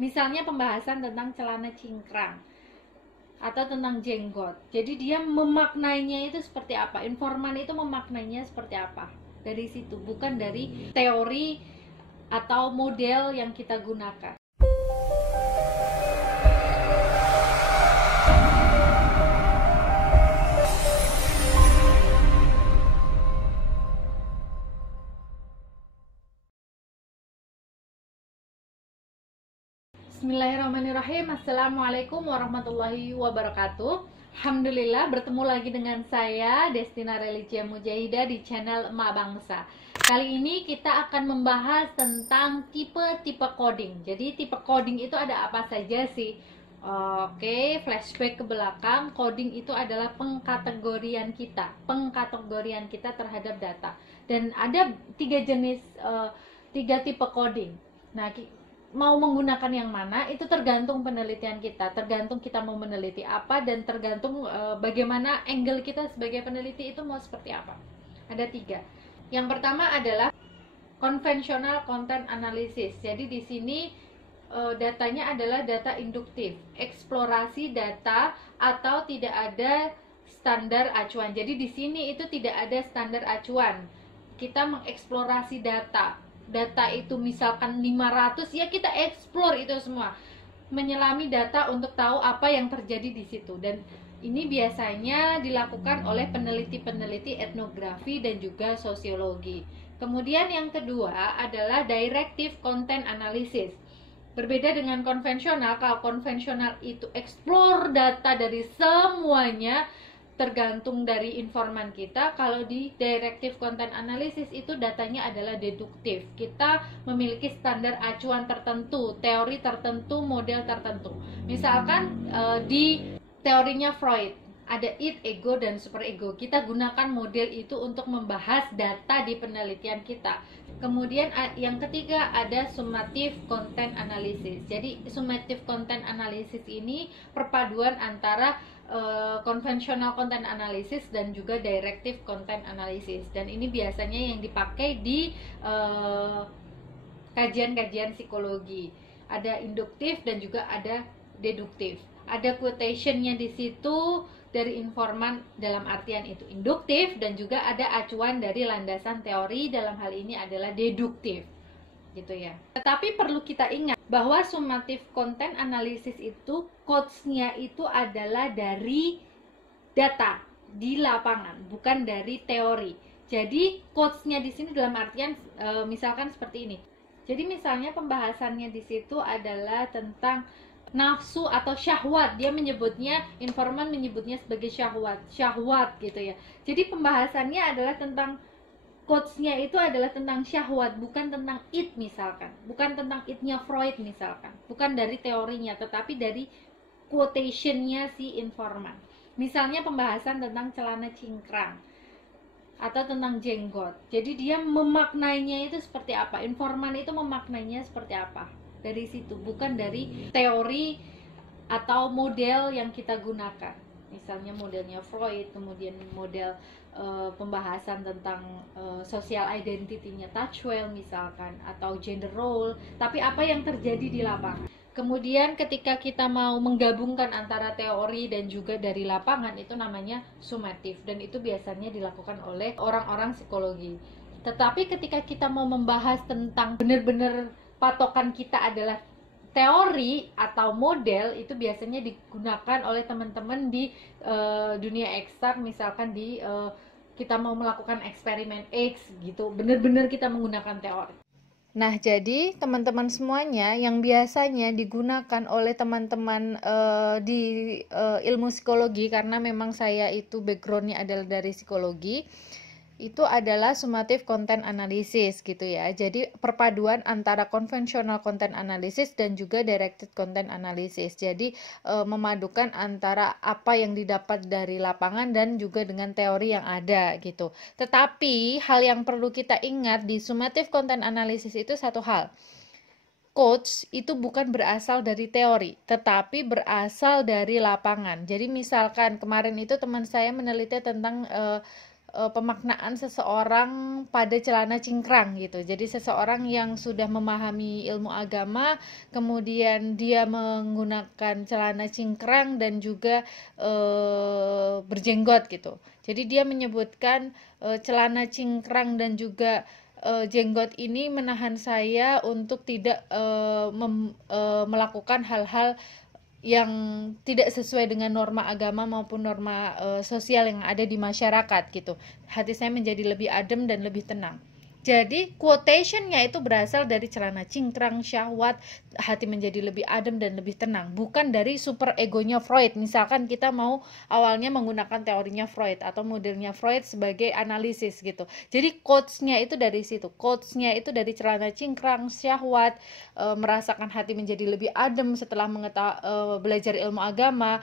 Misalnya pembahasan tentang celana cingkrang atau tentang jenggot. Jadi dia memaknainya itu seperti apa? Informan itu memaknainya seperti apa? Dari situ, bukan dari teori atau model yang kita gunakan. Bismillahirrahmanirrahim. Assalamualaikum warahmatullahi wabarakatuh. Alhamdulillah bertemu lagi dengan saya Destina Religia Mujahidah di channel Emak Bangsa. Kali ini kita akan membahas tentang tipe-tipe coding. Jadi tipe coding itu ada apa saja sih? Oke, flashback ke belakang. Coding itu adalah pengkategorian kita terhadap data. Dan ada tiga tipe coding. Nah, mau menggunakan yang mana itu tergantung penelitian kita, tergantung kita mau meneliti apa, dan tergantung bagaimana angle kita sebagai peneliti itu mau seperti apa. Ada tiga. Yang pertama adalah conventional content analysis. Jadi di sini datanya adalah data induktif, eksplorasi data atau tidak ada standar acuan. Jadi di sini itu tidak ada standar acuan. Kita mengeksplorasi data itu misalkan 500, ya kita explore itu semua, menyelami data untuk tahu apa yang terjadi di situ. Dan ini biasanya dilakukan oleh peneliti-peneliti etnografi dan juga sosiologi. Kemudian yang kedua adalah directive content analysis. Berbeda dengan konvensional. Kalau konvensional itu explore data dari semuanya, tergantung dari informan kita. Kalau di directive content analysis itu datanya adalah deduktif. Kita memiliki standar acuan tertentu, teori tertentu, model tertentu. Misalkan di teorinya Freud ada id, ego, dan superego. Kita gunakan model itu untuk membahas data di penelitian kita. Kemudian yang ketiga ada summative content analysis. Jadi summative content analysis ini perpaduan antara konvensional content analysis dan juga directive content analysis. Dan ini biasanya yang dipakai di kajian-kajian psikologi. Ada induktif dan juga ada deduktif. Ada quotationnya di situ dari informan, dalam artian itu induktif, dan juga ada acuan dari landasan teori, dalam hal ini adalah deduktif, gitu ya. Tetapi perlu kita ingat bahwa summative content analysis itu quotes-nya itu adalah dari data di lapangan, bukan dari teori. Jadi quotes-nya di sini dalam artian misalkan seperti ini. Jadi misalnya pembahasannya di situ adalah tentang nafsu atau syahwat. Dia menyebutnya, informan menyebutnya sebagai syahwat gitu ya. Jadi pembahasannya adalah tentang, quotes-nya itu adalah tentang syahwat, bukan tentang id misalkan, bukan tentang id-nya Freud misalkan, bukan dari teorinya, tetapi dari quotation-nya si informan. Misalnya pembahasan tentang celana cingkrang atau tentang jenggot. Jadi dia memaknainya itu seperti apa, informan itu memaknainya seperti apa, dari situ, bukan dari teori atau model yang kita gunakan. Misalnya modelnya Freud, kemudian model pembahasan tentang social identity-nya Touchwell misalkan, atau gender role, tapi apa yang terjadi di lapangan. Kemudian ketika kita mau menggabungkan antara teori dan juga dari lapangan, itu namanya summative, dan itu biasanya dilakukan oleh orang-orang psikologi. Tetapi ketika kita mau membahas tentang benar-benar patokan kita adalah teori atau model, itu biasanya digunakan oleh teman-teman di dunia eksak. Misalkan di kita mau melakukan eksperimen X gitu, benar-benar kita menggunakan teori. Nah, jadi teman-teman semuanya yang biasanya digunakan oleh teman-teman di ilmu psikologi, karena memang saya itu backgroundnya adalah dari psikologi, itu adalah summative content analysis gitu ya. Jadi perpaduan antara conventional content analysis dan juga directed content analysis. Jadi memadukan antara apa yang didapat dari lapangan dan juga dengan teori yang ada gitu. Tetapi hal yang perlu kita ingat di summative content analysis itu satu hal. Quotes itu bukan berasal dari teori, tetapi berasal dari lapangan. Jadi misalkan kemarin itu teman saya meneliti tentang pemaknaan seseorang pada celana cingkrang gitu. Jadi seseorang yang sudah memahami ilmu agama, kemudian dia menggunakan celana cingkrang dan juga berjenggot gitu. Jadi dia menyebutkan celana cingkrang dan juga jenggot ini menahan saya untuk tidak melakukan hal-hal yang tidak sesuai dengan norma agama maupun norma sosial yang ada di masyarakat gitu. Hati saya menjadi lebih adem dan lebih tenang. Jadi quotationnya itu berasal dari celana cingkrang, syahwat, hati menjadi lebih adem dan lebih tenang, bukan dari super egonya Freud. Misalkan kita mau awalnya menggunakan teorinya Freud atau modelnya Freud sebagai analisis gitu. Jadi quotes-nya itu dari situ, quotes-nya itu dari celana cingkrang, syahwat, merasakan hati menjadi lebih adem setelah belajar ilmu agama,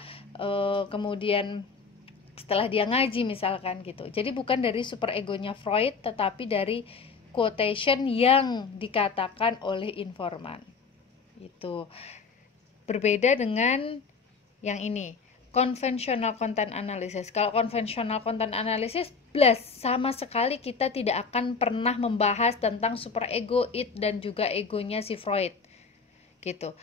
kemudian setelah dia ngaji misalkan gitu. Jadi bukan dari super egonya Freud, tetapi dari quotation yang dikatakan oleh informan. Itu berbeda dengan yang ini, konvensional content analysis. Kalau konvensional content analysis sama sekali kita tidak akan pernah membahas tentang super ego, id, dan juga egonya si Freud gitu.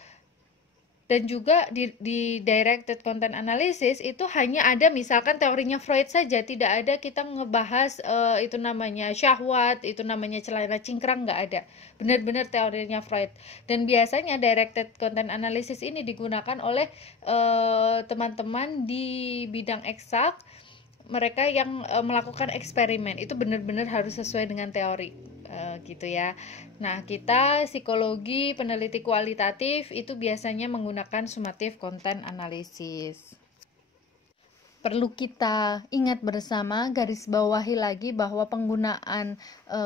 Dan juga di directed content analysis itu hanya ada misalkan teorinya Freud saja, tidak ada kita ngebahas itu namanya syahwat, itu namanya celana cingkrang, nggak ada, benar-benar teorinya Freud. Dan biasanya directed content analysis ini digunakan oleh teman-teman di bidang eksak, mereka yang melakukan eksperimen, itu benar-benar harus sesuai dengan teori gitu ya. Nah, kita psikologi peneliti kualitatif itu biasanya menggunakan summative content analysis. Perlu kita ingat bersama, garis bawahi lagi bahwa penggunaan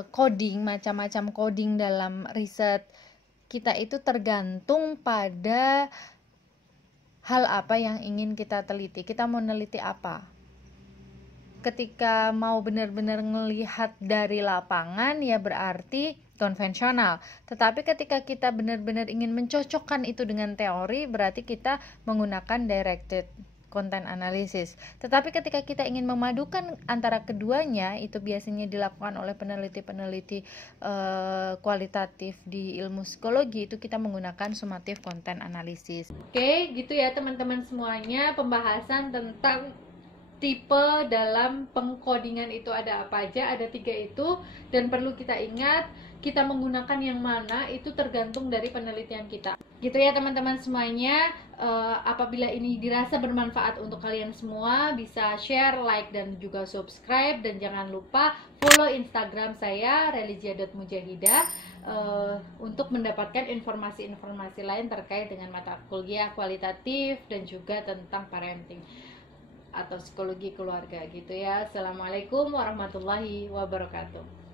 coding, macam-macam coding dalam riset kita itu tergantung pada hal apa yang ingin kita teliti. Kita mau neliti apa? Ketika mau benar-benar ngelihat dari lapangan ya berarti konvensional. Tetapi ketika kita benar-benar ingin mencocokkan itu dengan teori, berarti kita menggunakan directed content analysis. Tetapi ketika kita ingin memadukan antara keduanya, itu biasanya dilakukan oleh peneliti-peneliti kualitatif di ilmu psikologi, itu kita menggunakan summative content analysis. Oke, gitu ya teman-teman semuanya, pembahasan tentang tipe dalam pengkodingan itu ada apa aja, ada 3 itu, dan perlu kita ingat kita menggunakan yang mana itu tergantung dari penelitian kita gitu ya teman-teman semuanya. Apabila ini dirasa bermanfaat untuk kalian semua, bisa share, like, dan juga subscribe, dan jangan lupa follow Instagram saya religia.mujahidah untuk mendapatkan informasi-informasi lain terkait dengan mata kuliah kualitatif dan juga tentang parenting atau psikologi keluarga gitu ya. Assalamualaikum warahmatullahi wabarakatuh.